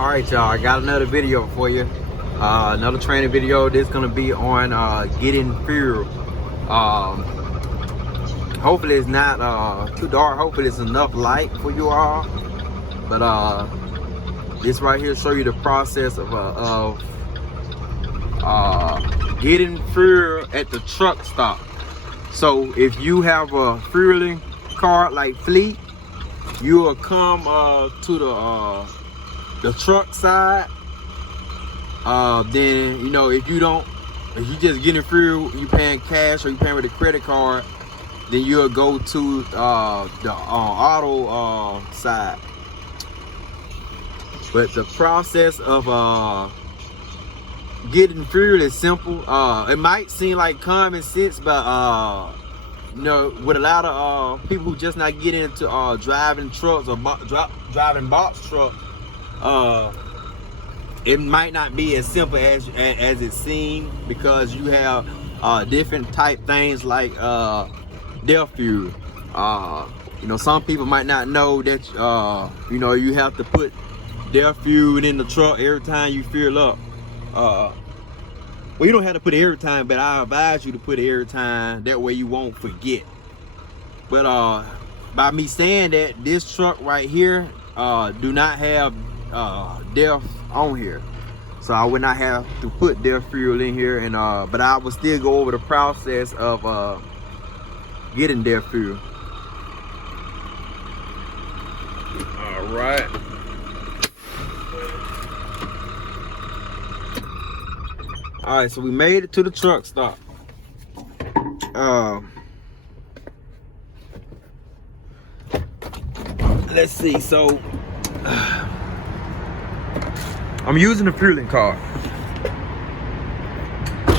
All right, y'all, I got another video for you. Another training video. This is gonna be on getting fuel. Hopefully it's not too dark. Hopefully it's enough light for you all. But this right here show you the process of getting fuel at the truck stop. So if you have a fueling card like Fleet, you will come to the truck side. Then if you just getting fuel, you paying cash or you paying with a credit card, then you'll go to the auto side. But the process of getting fuel is simple. It might seem like common sense, but with a lot of people who just not get into driving trucks or driving box trucks, it might not be as simple as it seems, because you have different type things like their fuel. Some people might not know that you have to put their fuel in the truck every time you fill up. Well, you don't have to put it every time, but I advise you to put it every time. That way you won't forget. But by me saying that, this truck right here do not have DEF on here, so I would not have to put DEF fuel in here. And but I will still go over the process of getting DEF fuel. All right. All right, so we made it to the truck stop. Let's see. So I'm using the fueling card.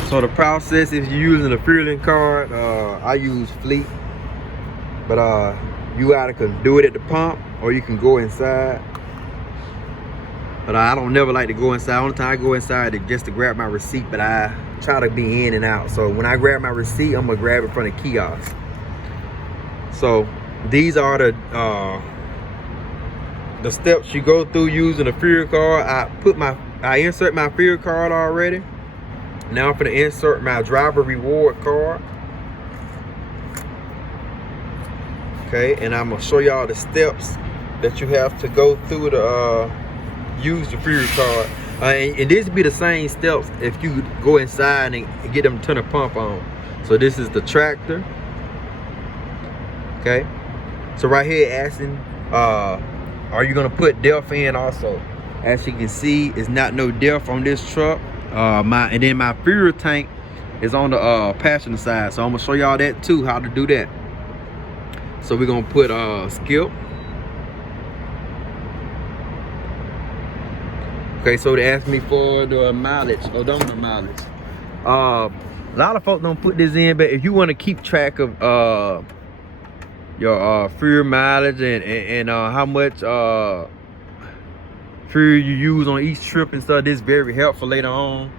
So the process, if you're using a fueling card, I use Fleet, but you either can do it at the pump or you can go inside. But I don't never like to go inside. Only time I go inside is just to grab my receipt, but I try to be in and out. So when I grab my receipt, I'm gonna grab it from the kiosk. So these are the steps you go through using a fuel card. I insert my fuel card already. Now I'm gonna insert my driver reward card. Okay, and I'm gonna show y'all the steps that you have to go through to use the fuel card. And this be the same steps if you go inside and get them to turn the pump on. So this is the tractor. Okay, so right here asking, are you gonna put DEF in also? As you can see, it's not no DEF on this truck. And then my fuel tank is on the passenger side. So I'm gonna show y'all that too, how to do that. So we're gonna put skip. Okay, so they asked me for the mileage, odometer mileage. A lot of folks don't put this in, but if you want to keep track of your fuel mileage and how much fuel you use on each trip and stuff, this is very helpful later on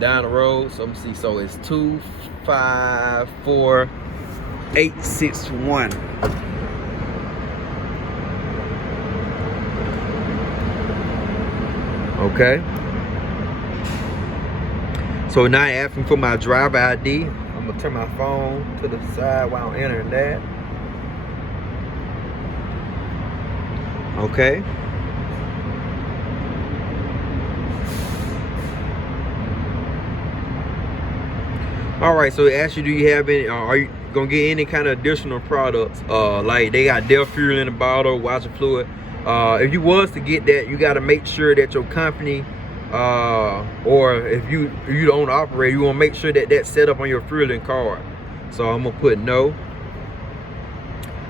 down the road. So let me see. So it's 254861. Okay. So now asking for my driver ID. I'm gonna turn my phone to the side while I'm entering that. Okay. All right, so it asks you, do you have any, are you gonna get any kind of additional products? Like they got DEF fuel in the bottle, washer fluid. If you was to get that, you got to make sure that your company, or if you don't operate, you want to make sure that that's set up on your fueling card. So I'm gonna put no.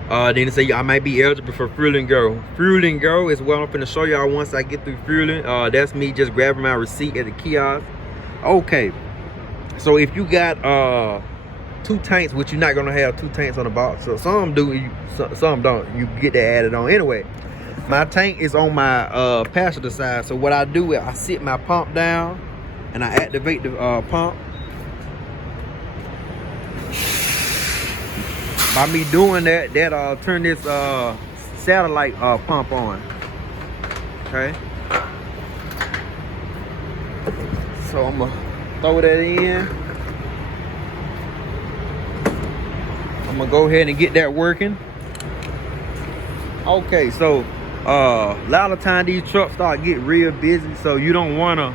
Then it say I might be eligible for Fueling Go. Fueling Go is what I'm gonna show y'all once I get through fueling. That's me just grabbing my receipt at the kiosk. Okay, so if you got 2 tanks, which you're not gonna have 2 tanks on the box, so some do, some don't, you get that added on. Anyway, my tank is on my passenger side, so what I do is I sit my pump down and I activate the pump. By me doing that, that'll turn this satellite pump on. Okay. So I'm gonna throw that in. I'm gonna go ahead and get that working. Okay, so a lot of time these trucks start getting real busy, so you don't wanna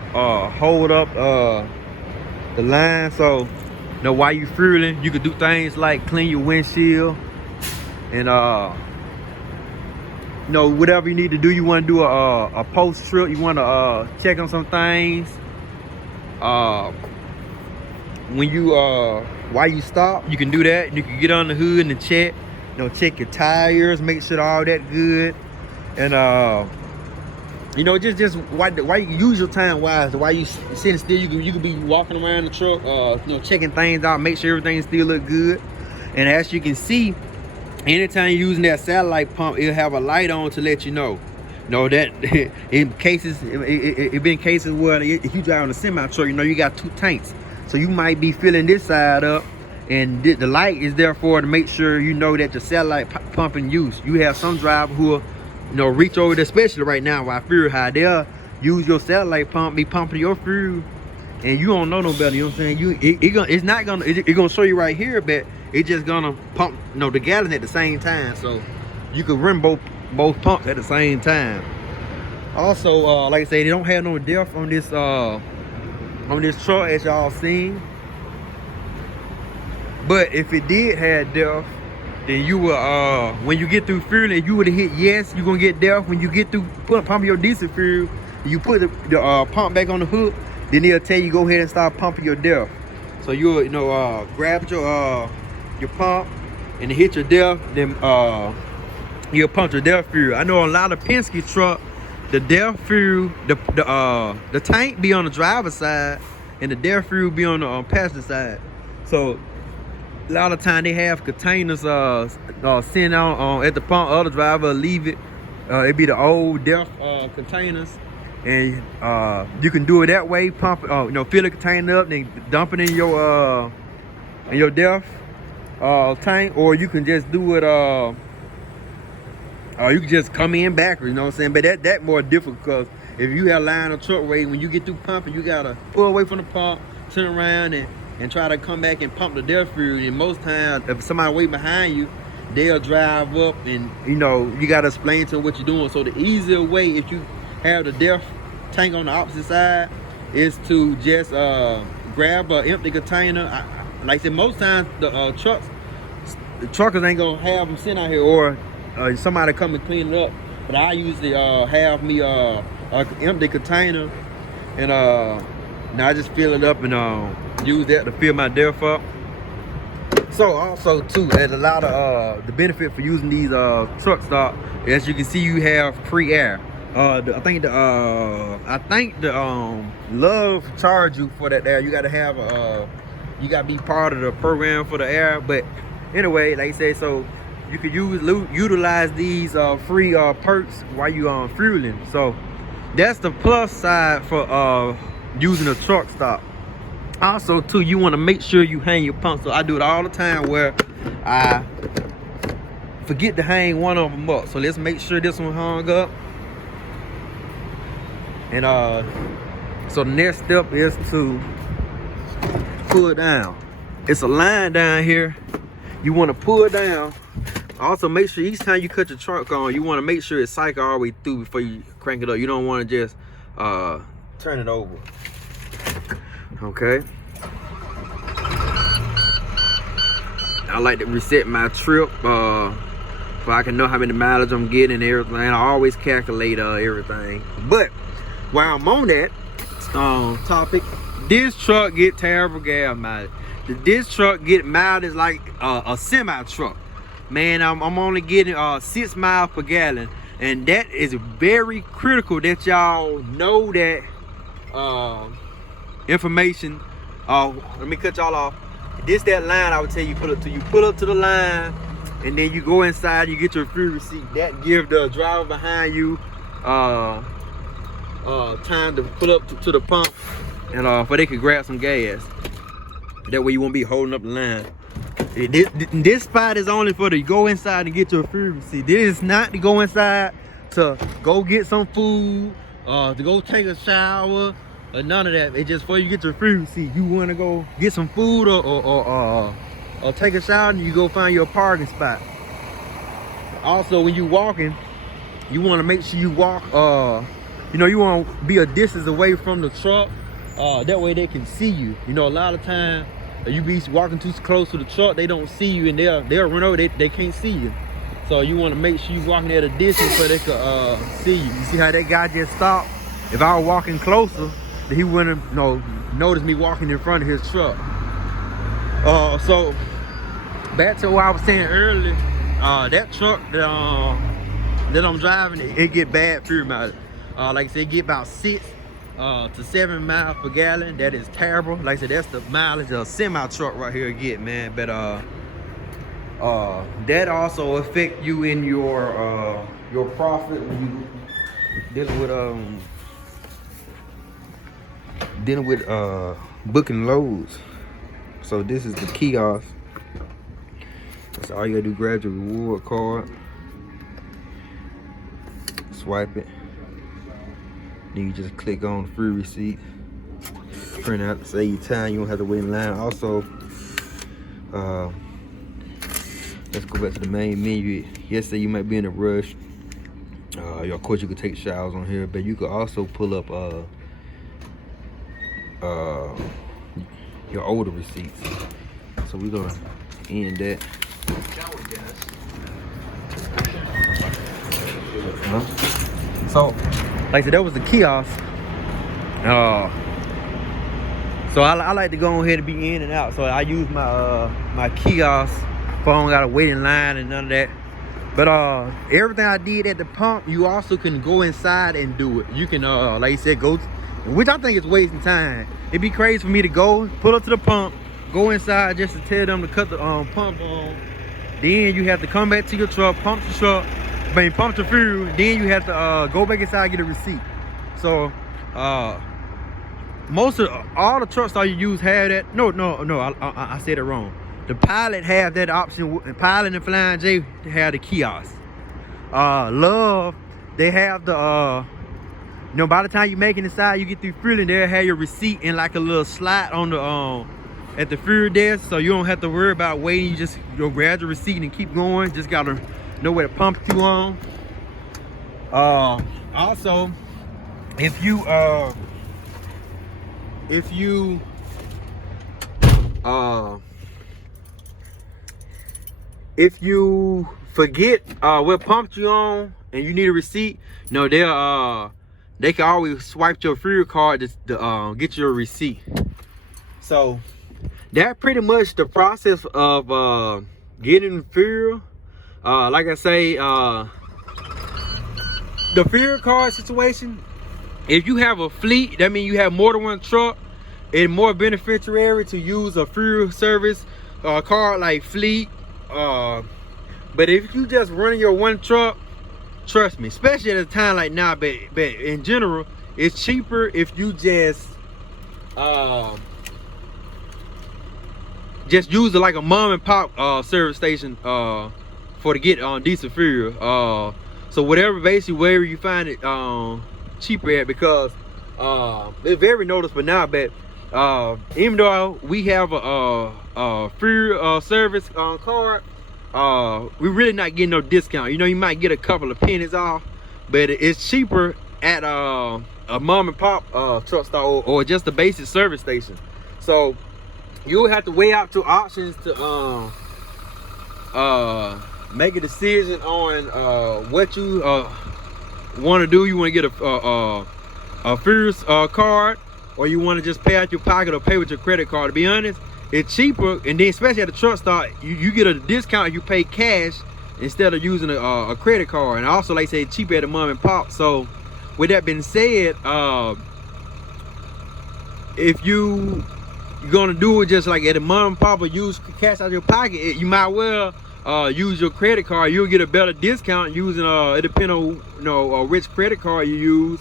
hold up the line. So you know, while you fueling, you could do things like clean your windshield and you know, whatever you need to do. You want to do a post trip, you want to check on some things. When you while you stop, you can do that. You can get on the hood and check, you know, check your tires, make sure all that good, and you know, just why you use your time wise. Why you sitting still, you can be walking around the truck, you know, checking things out, make sure everything still look good. And as you can see, anytime you're using that satellite pump, it'll have a light on to let you know. Know that in cases, it been cases where if you drive on a semi truck, you know, you got 2 tanks. So you might be filling this side up, and the light is there for to make sure you know that the satellite pump in use. You have some drivers who will, you know, reach over there, especially right now while fuel high, they'll use your satellite pump, be pumping your fuel, and you don't know no better. You know what I'm saying? It's gonna show you right here, but it's just gonna pump, you know, the gallon at the same time. So you could run both pumps at the same time. Also, like I say, they don't have no depth on this truck, as y'all seen. But if it did have depth, then you will, when you get through fueling, you would have hit yes, you're gonna get depth. When you get through pumping your diesel fuel, you put the pump back on the hook, then they'll tell you go ahead and start pumping your depth. So you'll, you know, grab your pump and hit your depth, then you'll pump your depth fuel. I know a lot of Penske truck, the depth fuel, the tank be on the driver's side and the depth fuel be on the passenger side. So a lot of time they have containers sent out at the pump. Other driver will leave it. It be the old depth containers, and you can do it that way. Pump, you know, fill the container up, then dump it in your depth tank, or you can just do it. You can just come in backwards. You know what I'm saying? But that more difficult, because if you have line of truck rate, when you get through pumping, you gotta pull away from the pump, turn around, and try to come back and pump the depth fuel. And most times, if somebody way behind you, they'll drive up, and you know, you gotta explain to them what you're doing. So the easier way, if you have the depth tank on the opposite side, is to just grab an empty container. Like I said, most times the truckers ain't gonna have them sitting out here, or somebody come and clean it up. But I usually have me an empty container, and now I just fill it up and use that to fill my depth up. So also too, and a lot of the benefit for using these truck stop, as you can see, you have free air. I think the Love charge you for that air. You gotta have you gotta be part of the program for the air. But anyway, like I say, so you could utilize these free perks while you fueling. So that's the plus side for using a truck stop. Also too, you want to make sure you hang your pump. So I do it all the time where I forget to hang one of them up. So let's make sure this one hung up. And so the next step is to pull it down. It's a line down here. You want to pull it down. Also make sure each time you cut your truck on, you want to make sure it's cycle all the way through before you crank it up. You don't want to just turn it over. Okay. I like to reset my trip so I can know how many mileage I'm getting and everything. I always calculate everything. But while I'm on that topic, this truck get terrible gas mileage. This truck get mileage like a semi truck. Man, I'm only getting 6 miles per gallon, and that is very critical that y'all know that information. Let me cut y'all off. This that line I would tell you pull up to. You pull up to the line, and then you go inside. You get your fuel receipt. That give the driver behind you time to pull up to the pump, and for they could grab some gas. That way you won't be holding up the line. This spot is only for the go inside and get your fuel receipt. This is not to go inside to go get some food, to go take a shower, or none of that. It's just for you get your free receipt. You want to go get some food or take a shower, and you go find your parking spot. Also, when you walking, you want to make sure you walk, you know, you want to be a distance away from the truck. That way they can see you. You know, a lot of times you be walking too close to the truck, they don't see you, and they'll run over, they can't see you. So you want to make sure you're walking at a distance so they can see you. You see how that guy just stopped? If I was walking closer, then he wouldn't notice me walking in front of his truck. So back to what I was saying earlier, that truck that I'm driving, it get bad fuel mileage. Like I said, it get about 6 to 7 miles per gallon. That is terrible. Like I said, that's the mileage a semi truck right here get, man. But that also affect you in your profit when you dealing with booking loads. So this is the kiosk. That's all you gotta do. Grab your reward card, swipe it, then you just click on free receipt, print out to save you time. You don't have to wait in line. Also, let's go back to the main menu. Yesterday you might be in a rush. Of course you could take showers on here, but you could also pull up your older receipts. So we're gonna end that. So like I said, that was the kiosk. So I like to go ahead and be in and out. So I use my my kiosk, so I don't gotta wait in line and none of that. But everything I did at the pump, you also can go inside and do it. You can like you said, go, which I think is wasting time. It'd be crazy for me to go pull up to the pump, go inside just to tell them to cut the pump on. Then you have to come back to your truck, pump the truck, pump the fuel. Then you have to go back inside and get a receipt. So most of all the trucks that you use have that. No, I said it wrong. The Pilot have that option. The Pilot and Flying J have the kiosk. Love, they have the you know, by the time you make it inside, you get through fueling, they'll have your receipt in like a little slot on the at the fuel desk, so you don't have to worry about waiting. You just grab the receipt and keep going. Just gotta know where to pump you on. Also, if you forget what pump you on and you need a receipt, you know, they can always swipe your fuel card to get your receipt. So that's pretty much the process of getting fuel. Like I say, the fuel card situation, if you have a fleet, that means you have more than one truck, it's more beneficiary to use a fuel service card like fleet. But if you just running your one truck, trust me, especially at a time like now, but in general, it's cheaper if you just use it like a mom and pop service station for to get on diesel fuel. So whatever, basically wherever you find it cheaper at, because it's very noticeable now. But even though we have a fuel service card, we're really not getting no discount. You know, you might get a couple of pennies off, but it's cheaper at a mom and pop truck stop or just a basic service station. So you'll have to weigh out two options to make a decision on what you want to do. You want to get a fuel card, or you want to just pay out your pocket or pay with your credit card. To be honest, it's cheaper, and then especially at the truck stop, you get a discount if you pay cash instead of using a credit card. And also, like I say, cheaper at the mom and pop. So with that being said, if you're gonna do it just like at a mom and pop or use cash out of your pocket, you might well use your credit card. You'll get a better discount using it depends on which credit card you use.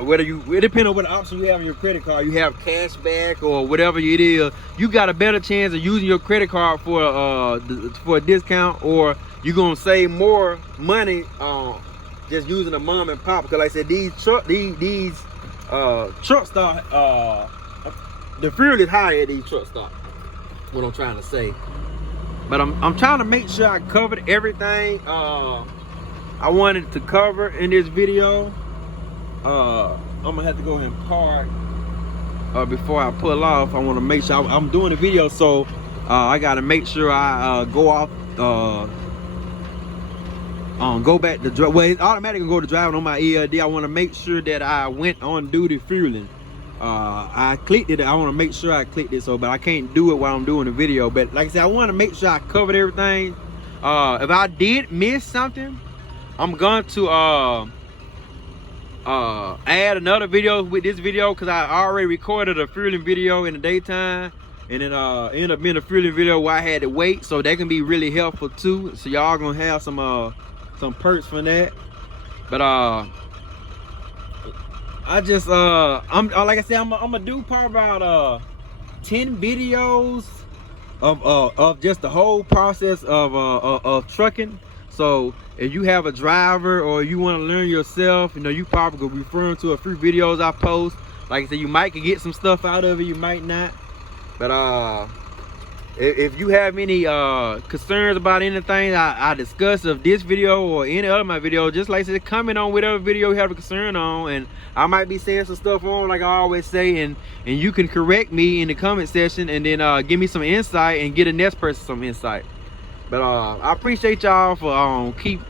It depends on what option you have on your credit card. You have cash back or whatever it is, you got a better chance of using your credit card for a discount, or you're gonna save more money just using a mom and pop. Because like I said, these truck stop, the fuel is higher at these truck stops. What I'm trying to say. But I'm trying to make sure I covered everything I wanted to cover in this video. I'm gonna have to go ahead and park before I pull off. I want to make sure I'm doing a video, so I gotta make sure I go off, go back to drive. Well, it's automatically go to driving on my ELD. I want to make sure that I went on duty fueling. I clicked it. I want to make sure I clicked it, but I can't do it while I'm doing the video. But like I said, I want to make sure I covered everything. If I did miss something, I'm going to add another video with this video, because I already recorded a fueling video in the daytime, and it ended up being a fueling video where I had to wait, so that can be really helpful too. So y'all gonna have some perks from that. But I just I'm like I said, I'm gonna do probably about 10 videos of just the whole process of trucking. So if you have a driver or you want to learn yourself, you know, you probably could refer to a few videos I post. Like I said, you might could get some stuff out of it, you might not. But if you have any concerns about anything I discuss of this video or any other of my videos, just like I said, comment on whatever video you have a concern on, and I might be saying some stuff on, like I always say, and you can correct me in the comment section, and then give me some insight and get the next person some insight. But I appreciate y'all for keep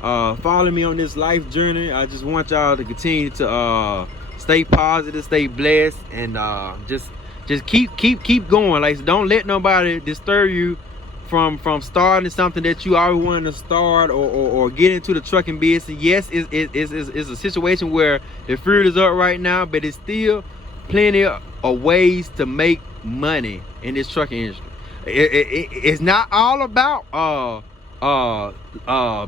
following me on this life journey. I just want y'all to continue to stay positive, stay blessed, and just keep going. Like, don't let nobody disturb you from starting something that you always wanted to start, or get into the trucking business. Yes, it's a situation where the fuel is up right now, but it's still plenty of ways to make money in this trucking industry. It's not all about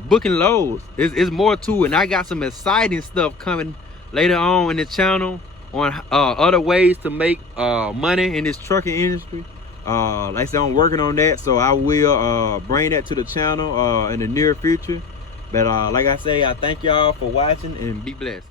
booking loads. It's more to it, and I got some exciting stuff coming later on in the channel on other ways to make money in this trucking industry. Like I said, I'm working on that, so I will bring that to the channel in the near future. But like I say, I thank y'all for watching, and be blessed.